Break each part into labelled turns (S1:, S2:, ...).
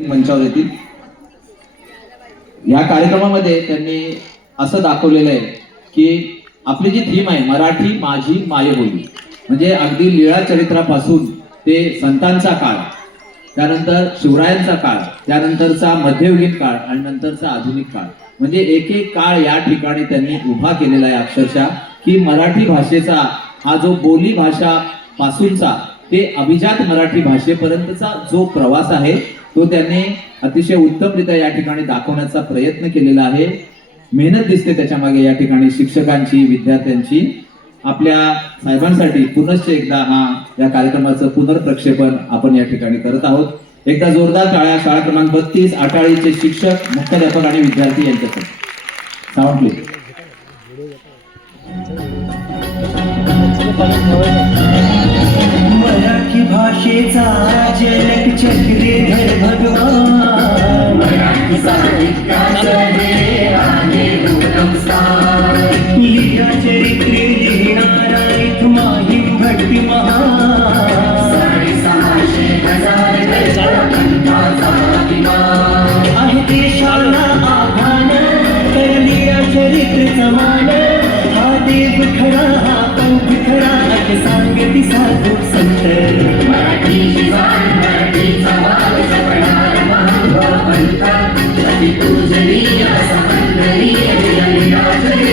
S1: मंचावर येतील. या कार्यक्रमामध्ये त्यांनी असं दाखवलेलं आहे की आपली जी थीम आहे मराठी माझी मायबोली म्हणजे अगदी लीळा चरित्रापासून ते संतांचा काळ त्यानंतर शिवरायांचा काळ त्यानंतरचा मध्ययुगीन काळ आणि नंतरचा आधुनिक काळ. म्हणजे एक एक काळ या ठिकाणी त्यांनी उभा केलेला आहे अक्षरशः की मराठी भाषेचा हा जो बोली भाषा पासूनचा ते अभिजात मराठी भाषेपर्यंतचा जो प्रवास आहे तो त्यांनी अतिशय उत्तमरित्या या ठिकाणी दाखवण्याचा प्रयत्न केलेला आहे. मेहनत दिसते त्याच्यामागे या ठिकाणी शिक्षकांची विद्यार्थ्यांची. आपल्या साहेबांसाठी पुनश्च एकदा हा या कार्यक्रमाचं पुनर्प्रक्षेपण आपण या ठिकाणी करत आहोत. एकदा जोरदार टाळ्या शाळा क्रमांक बत्तीस आटाळीचे शिक्षक मुख्याध्यापक आणि विद्यार्थी यांच्यासाठी साऊंड प्लीज
S2: मराठी भाषेचा चक्रीधर भगवान. आहे लिहा चरित्रे लिहिणारा माहीम महान. आहे देशाला आव्हान तर लिहा चरित्र समान हा देव खरा हा पंथ खरा सांगती साधू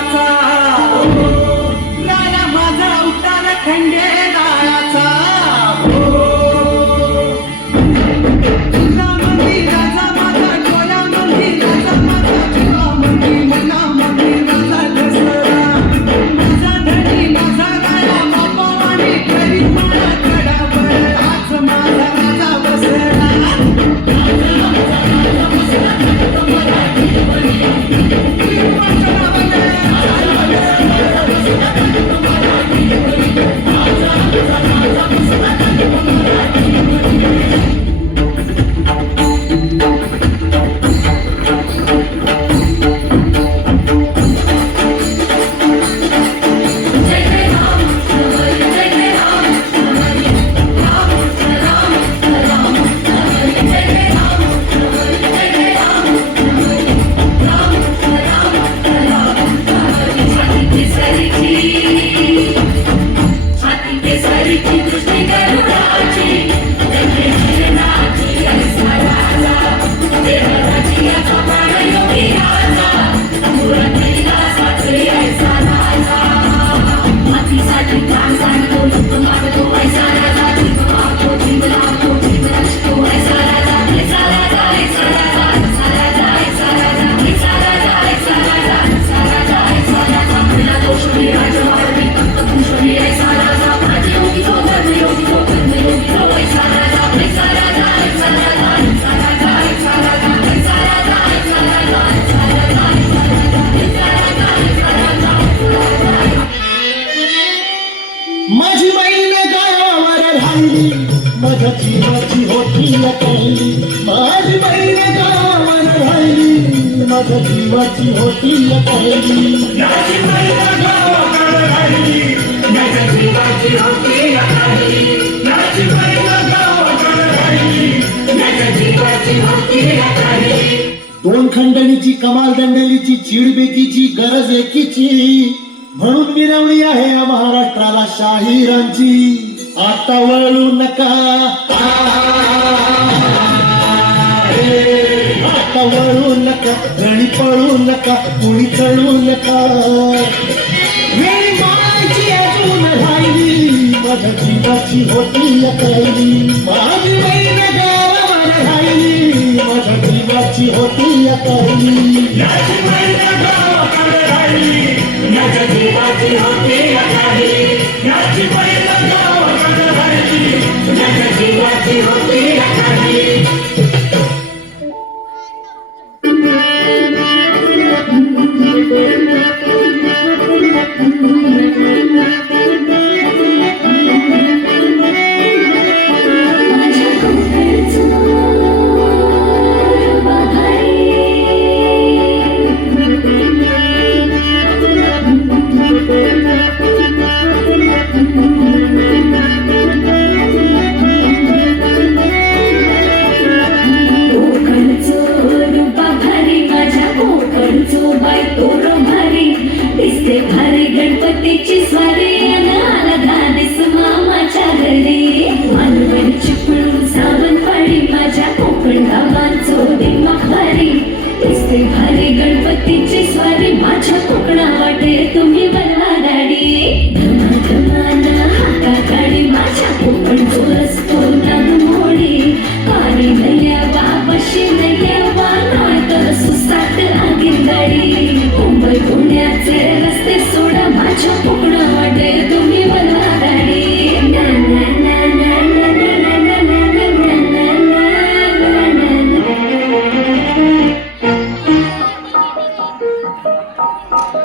S3: Natal.
S2: माझ्या जीवाची होती पहिली दोन खंडणीची कमाल दंडलीची चिडबेकीची गरज एकीची म्हणून मिरवणी आहे या महाराष्ट्राला शाहिरांची आता वळू नका आता वळू नका राणी पळू नका कुणी चढू नका. मायची अजून राहिली. माझ्या जीवाची होती अकरायली माझी बहीण गावाला माझ्या जीवाची होती
S4: अकरायली माझी Thank you.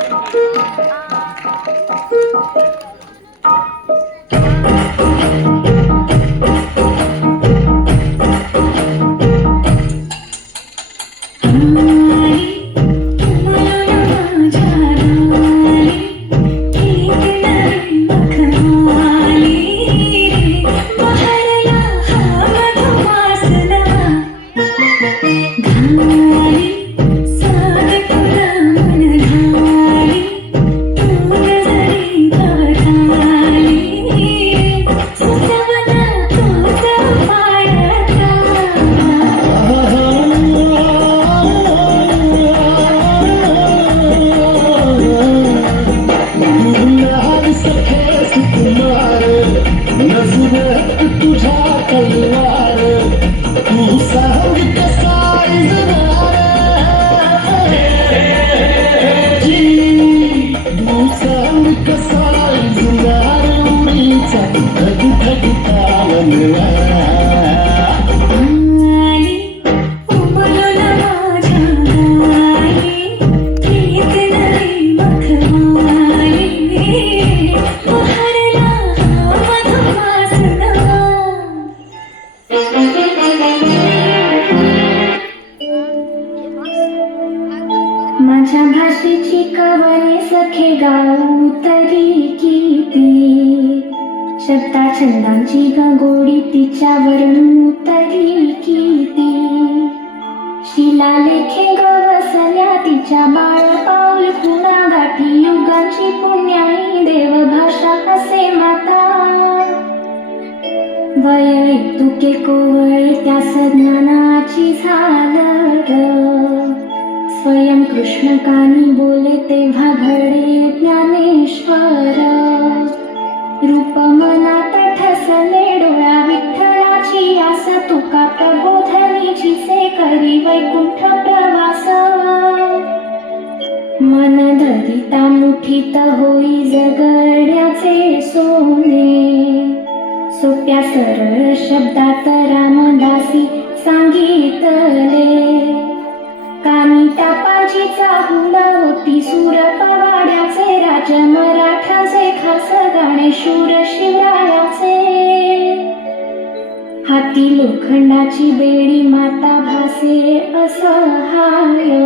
S4: छंदांची गगोडी तिच्यावरून उतरी किती शिलालेखे गवसल्या तिच्या बाळ पाऊल खुणा गाठी युगाची पुण्याई देव भाषा असे माता वय तुके कोवळे त्या सज्ञानाची झालर स्वयं कृष्ण कानी बोले तेव्हा घडे ज्ञानेश्वर. रूप उठित होई जगण्याचे सोने. सोप्या सरळ शब्दात रामदासी सांगितले. कानी तापाची चाहुला होती सूर पवाड्याचे राज मराठाचे खास गाणे शूर शिवरायाचे. हाती लोखंडाची बेडी माता भासे असहाय.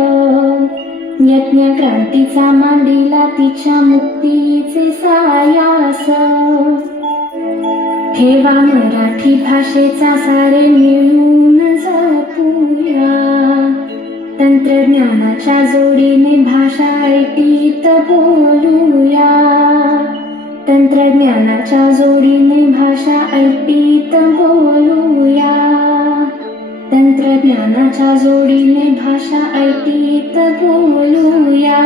S5: यज्ञ क्रांतीचा मांडीला तिच्या मुक्तीचे सायास. ठेवा मराठी भाषेचा सारे मिळून जपूया. तंत्रज्ञानाच्या जोडीने भाषा ऐटीत बोलूया. तंत्रज्ञानाच्या जोडीने भाषा ऐटीत बोलूया. तंत्रज्ञानाच्या जोडीने भाषा ऐटीत बोलूया.